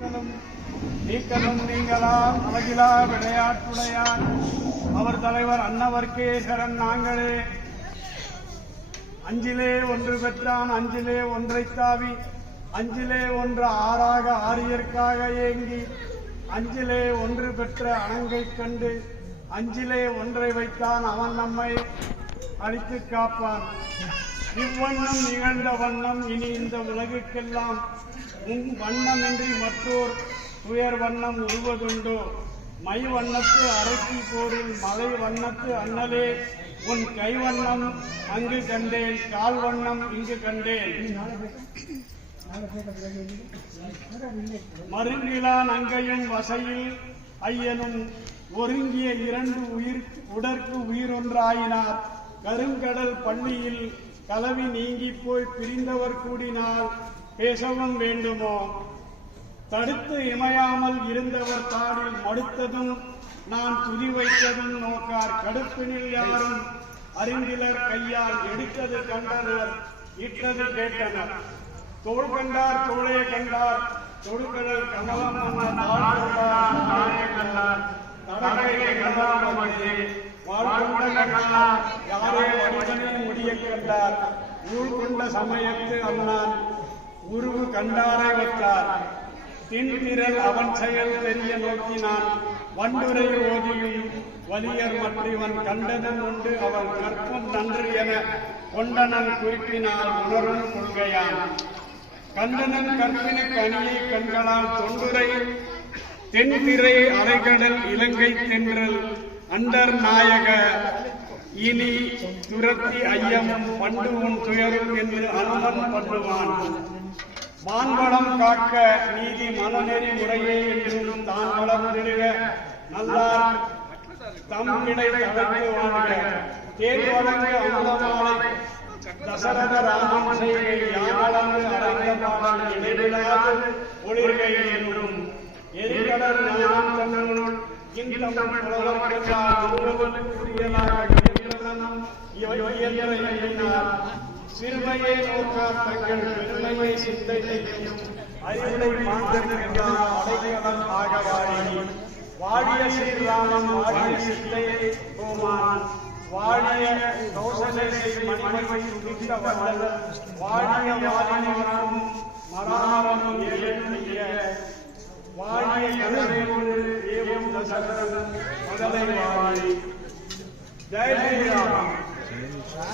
நீக்கலும் நீக்கலும் நீங்களாம் அழகிலா விளையாட்டுடையார் அவர் தலைவர் அன்னவர்க்கேசரன் நாங்களே. அஞ்சிலே ஒன்று பெற்றான் அஞ்சிலே ஒன்றை தாவி. அஞ்சிலே ஒன்று ஆறாக ஆரியற்காக ஏங்கி. அஞ்சிலே ஒன்று பெற்ற அணங்கை கண்டு. அஞ்சிலே ஒன்றை வைத்தான் அவன் நம்மை அழித்து காப்பான். இவ்வண்ணம் நிகழ்ந்த வண்ணம் இனி இந்த உலகுக்கெல்லாம் உன் வண்ணமின்றி மற்றோர் துயர் வண்ணம் உருவதுண்டோ? மை வண்ணத்து அரசி போரில் மலை வண்ணத்து அண்ணலே உன் கை வண்ணம் அங்கு கண்டேன் கால் வண்ணம் இங்கு கண்டேன். மருங்கிலான் நங்கையும் வசையில் ஐயனும் ஒருங்கிய இரண்டு உயிர் உடற்கு உயிரொன்றாயினார். கருங்கடல் பள்ளியில் கலவி நீங்கி போய் பிரிந்தவர் கூடினால் பேசவும் வேண்டுமோ? தடுத்து இமையாமல் இருந்தவர் தாடில் மடுத்ததும் நான் துதி வைத்ததும் நோக்கார் கடுப்பினில் யாரும் அறிந்திலர் கையால் எடுத்தது கண்டனர் இட்டது கேட்டனர். தோள் கண்டார் தோளே கண்டார் தொடுக்கடல் கமலம் மன்னர் கண்டார் தடகையை கண்டார் மகிழே கண்டார் விட்டார் ஊழ் கொண்ட சமயத்து அண்ணான் உருவு கண்டாரை வைத்தார் தின்திரல் அவன் செயல் தெரிய நோக்கினான். வண்டுரை ஓதியும் வலியர் மற்றவன் கண்டதும் உண்டு. அவன் கற்கும் நன்று என கொண்டனன் குறிப்பினால் உணரும் கொள்கையான் கண்டனன் கற்பின கனியை கண்களால் தொண்டுரை தென்திரை அரைகடல் இலங்கை தென்றல் அண்டர் நாயக இனி துரத்தி ஐயம் பண்டு உன் துயரும் என்று அனுமன் பண்ணுவான் மான்வளம் காக்க நீதி மனநெறி முறையே என்றும் தான் வளம் வளர்ந்திடுக நல்லார் தம்மிடை தளர்ந்து வாழ்க. தேர் வழங்க அமுதமாலை. தசரத ராமன் செய்கை யாவளந்து அடைந்த பாடல் இடைவிடாது ஒளிர்கை என்றும். எரிகடல் ஞானம் தன்னுள் இந்த தமிழ் உலகம் உருவலுக்குரியலாக கிரிவலனம் புரியலாக எண்ணினார் சிறுமையை நோக்கார் தங்கள் பெருமையை சிந்தை செய்யும் அறிவுரை மாந்தர்களுக்கான அடைக்கலம் ஆக வாழி ஸ்ரீராமன் வாடிய சித்தை கோமான் வாடிய கௌசலை மணிமணி துடித்த வல்லல் வாழிய வாலினவரும் மராமரம் வாடிய வாழிய கருவேறு ஏவும் தசரதன் முதலை வாழி. జై శ్రీరామ్.